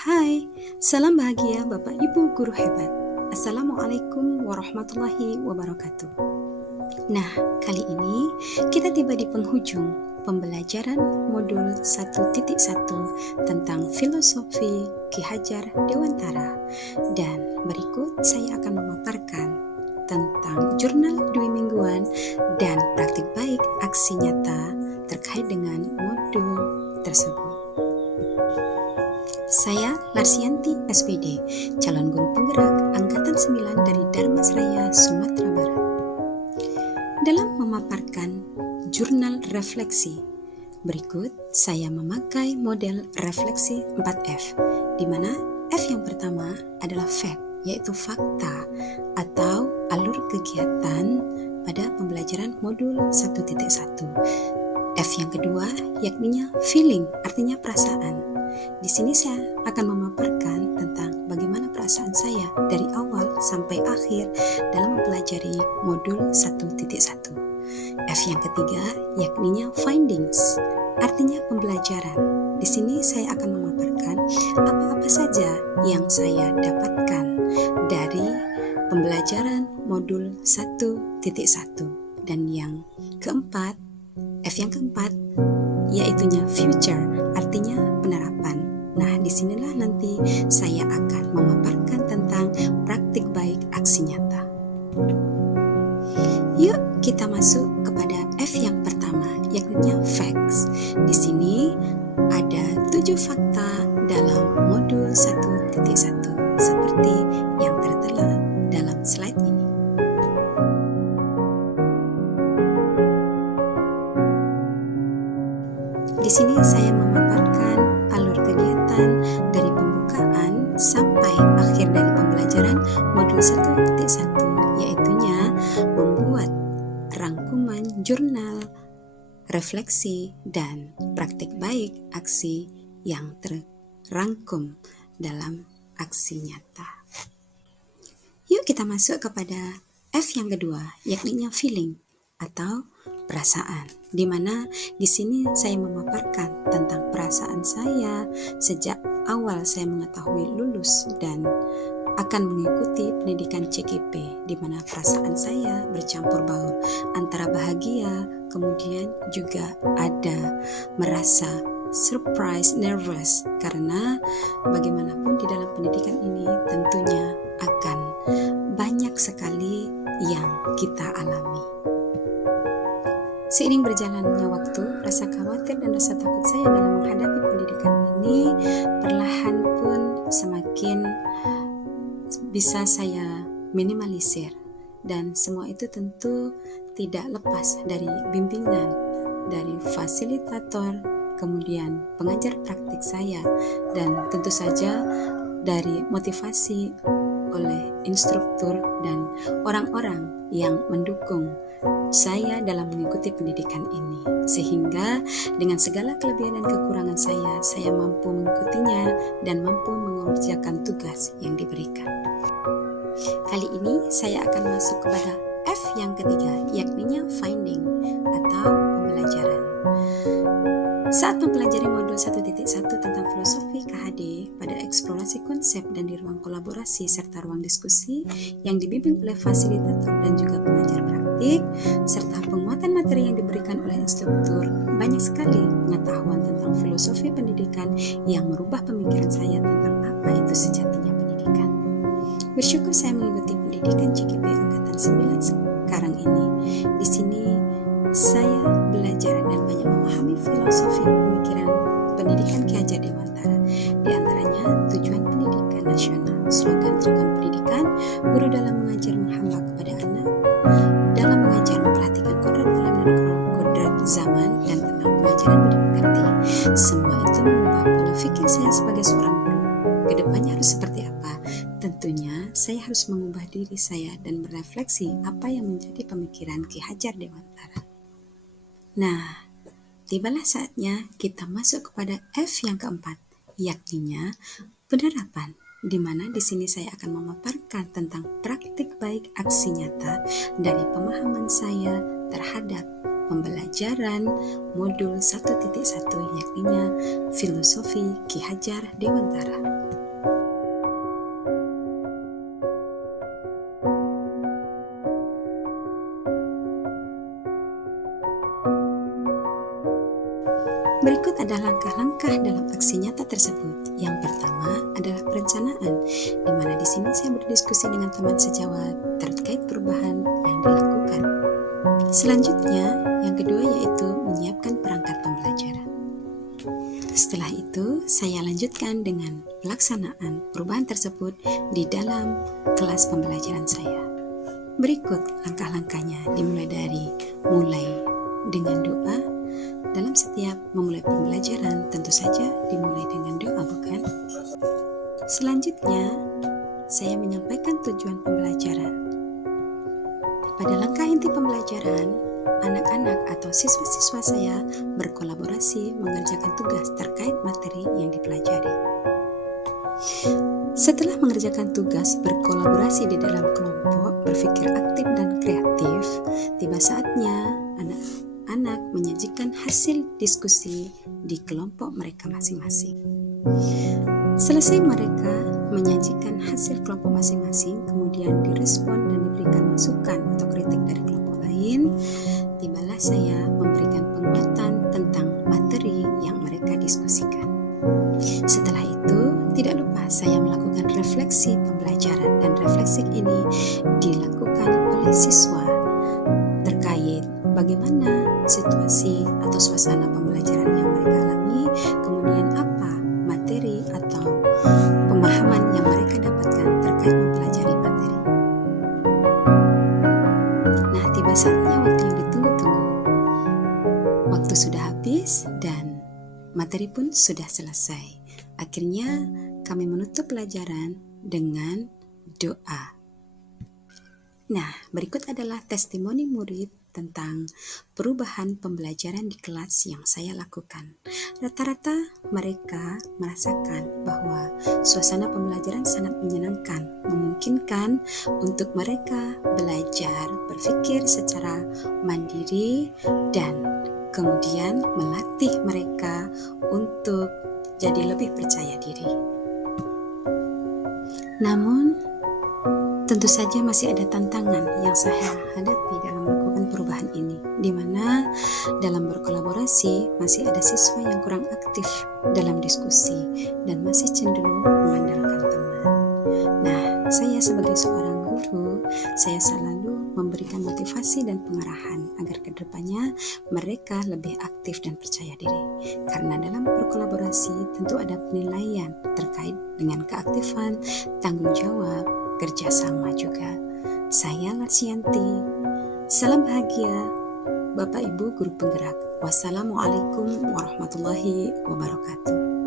Hai, salam bahagia Bapak Ibu Guru Hebat. Assalamualaikum warahmatullahi wabarakatuh. Nah, kali ini kita tiba di penghujung pembelajaran modul 1.1 tentang filosofi Ki Hajar Dewantara. Dan berikut saya akan memaparkan tentang jurnal dwi mingguan dan praktik baik aksi nyata terkait dengan modul tersebut. Saya Larsianti SPD, calon guru penggerak Angkatan 9 dari Dharmasraya, Sumatera Barat. Dalam memaparkan jurnal refleksi, berikut saya memakai model refleksi 4F, di mana F yang pertama adalah fact, yaitu fakta atau alur kegiatan pada pembelajaran modul 1.1. F yang kedua yakninya feeling, artinya perasaan. Di sini saya akan memaparkan tentang bagaimana perasaan saya dari awal sampai akhir dalam mempelajari modul 1.1. F yang ketiga yakninya findings, artinya pembelajaran. Di sini saya akan memaparkan apa-apa saja yang saya dapatkan dari pembelajaran modul 1.1. Dan yang keempat, F yang keempat yaitunya future, artinya penerapan. Nah, disinilah nanti saya akan memaparkan tentang praktik baik aksi nyata. Yuk kita masuk kepada F yang pertama, yakni facts. Di sini ada 7 fakta dalam modul 1.1 seperti yang tertera dalam slide ini. Di sini saya memaparkan alur kegiatan dari pembukaan sampai akhir dari pembelajaran modul 1.1, yaitunya membuat rangkuman jurnal, refleksi, dan praktik baik aksi yang terrangkum dalam aksi nyata. Yuk kita masuk kepada F yang kedua, yakni feeling atau perasaan, di mana di sini saya memaparkan tentang perasaan saya sejak awal saya mengetahui lulus dan akan mengikuti pendidikan CGP, di mana perasaan saya bercampur baur antara bahagia, kemudian juga ada merasa surprise, nervous, karena bagaimanapun di dalam pendidikan ini tentunya akan banyak sekali yang kita alami. Seiring berjalannya waktu, rasa khawatir dan rasa takut saya dalam menghadapi pendidikan ini perlahan pun semakin bisa saya minimalisir, dan semua itu tentu tidak lepas dari bimbingan dari fasilitator, kemudian pengajar praktik saya, dan tentu saja dari motivasi oleh instruktur dan orang-orang yang mendukung saya dalam mengikuti pendidikan ini, sehingga dengan segala kelebihan dan kekurangan saya mampu mengikutinya dan mampu mengerjakan tugas yang diberikan. Kali ini saya akan masuk kepada F yang ketiga, yakninya finding atau pembelajaran. Saat mempelajari modul 1.1 tentang filosofi KHD pada eksplorasi konsep dan di ruang kolaborasi serta ruang diskusi yang dibimbing oleh fasilitator dan juga pengajar praktik serta penguatan materi yang diberikan oleh instruktur, banyak sekali pengetahuan tentang filosofi pendidikan yang merubah pemikiran saya tentang apa itu sejatinya pendidikan. Bersyukur saya mengikuti pendidikan CGP Angkatan 9 sekarang ini. Di sini saya belajar dan banyak memahami filosofi pemikiran pendidikan Ki Hajar Dewantara. Di antaranya tujuan pendidikan nasional, slogan program pendidikan, guru dalam mengajar menghamba kepada anak, dalam mengajar memperhatikan kodrat alam dan kodrat zaman, dan tentang pengajaran budi pekerti. Semua itu mengubah pola pikir saya sebagai seorang guru. Kedepannya harus seperti apa? Tentunya saya harus mengubah diri saya dan merefleksi apa yang menjadi pemikiran Ki Hajar Dewantara. Nah, tibalah saatnya kita masuk kepada F yang keempat, yakninya penerapan, di mana di sini saya akan memaparkan tentang praktik baik aksi nyata dari pemahaman saya terhadap pembelajaran modul 1.1, yakninya filosofi Ki Hajar Dewantara. nyata tersebut. Yang pertama adalah perencanaan, di mana di sini saya berdiskusi dengan teman sejawat terkait perubahan yang dilakukan. Selanjutnya, yang kedua yaitu menyiapkan perangkat pembelajaran. Setelah itu, saya lanjutkan dengan pelaksanaan perubahan tersebut di dalam kelas pembelajaran saya. Berikut langkah-langkahnya, dimulai dengan doa. Dalam setiap memulai pembelajaran, tentu saja dimulai dengan doa, bukan? Selanjutnya, saya menyampaikan tujuan pembelajaran. Pada langkah inti pembelajaran, anak-anak atau siswa-siswa saya berkolaborasi mengerjakan tugas terkait materi yang dipelajari. Setelah mengerjakan tugas berkolaborasi di dalam kelompok, berpikir aktif dan kreatif, tiba saatnya anak-anak menyajikan hasil diskusi di kelompok mereka masing-masing. Selesai mereka menyajikan hasil kelompok masing-masing, kemudian direspon dan diberikan masukan atau kritik dari kelompok lain, tibalah saya memberikan penguatan tentang materi yang mereka diskusikan. Setelah itu, tidak lupa saya melakukan refleksi pembelajaran, dan refleksi ini dilakukan oleh siswa terkait bagaimana situasi atau suasana pembelajaran yang mereka alami, kemudian apa materi atau pemahaman yang mereka dapatkan terkait mempelajari materi. Nah, tiba saatnya waktu yang ditunggu-tunggu. Waktu sudah habis dan materi pun sudah selesai. Akhirnya kami menutup pelajaran dengan doa. Nah, berikut adalah testimoni murid tentang perubahan pembelajaran di kelas yang saya lakukan. Rata-rata mereka merasakan bahwa suasana pembelajaran sangat menyenangkan, memungkinkan untuk mereka belajar, berpikir secara mandiri, dan kemudian melatih mereka untuk jadi lebih percaya diri. Namun, tentu saja masih ada tantangan yang saya hadapi dalam melakukan perubahan ini, di mana dalam berkolaborasi masih ada siswa yang kurang aktif dalam diskusi dan masih cenderung mengandalkan teman. Nah, saya sebagai seorang guru, saya selalu memberikan motivasi dan pengarahan agar kedepannya mereka lebih aktif dan percaya diri. Karena dalam berkolaborasi tentu ada penilaian terkait dengan keaktifan, tanggung jawab, kerjasama juga. Saya Larsianti. Salam bahagia, Bapak Ibu Guru Penggerak. Wassalamualaikum warahmatullahi wabarakatuh.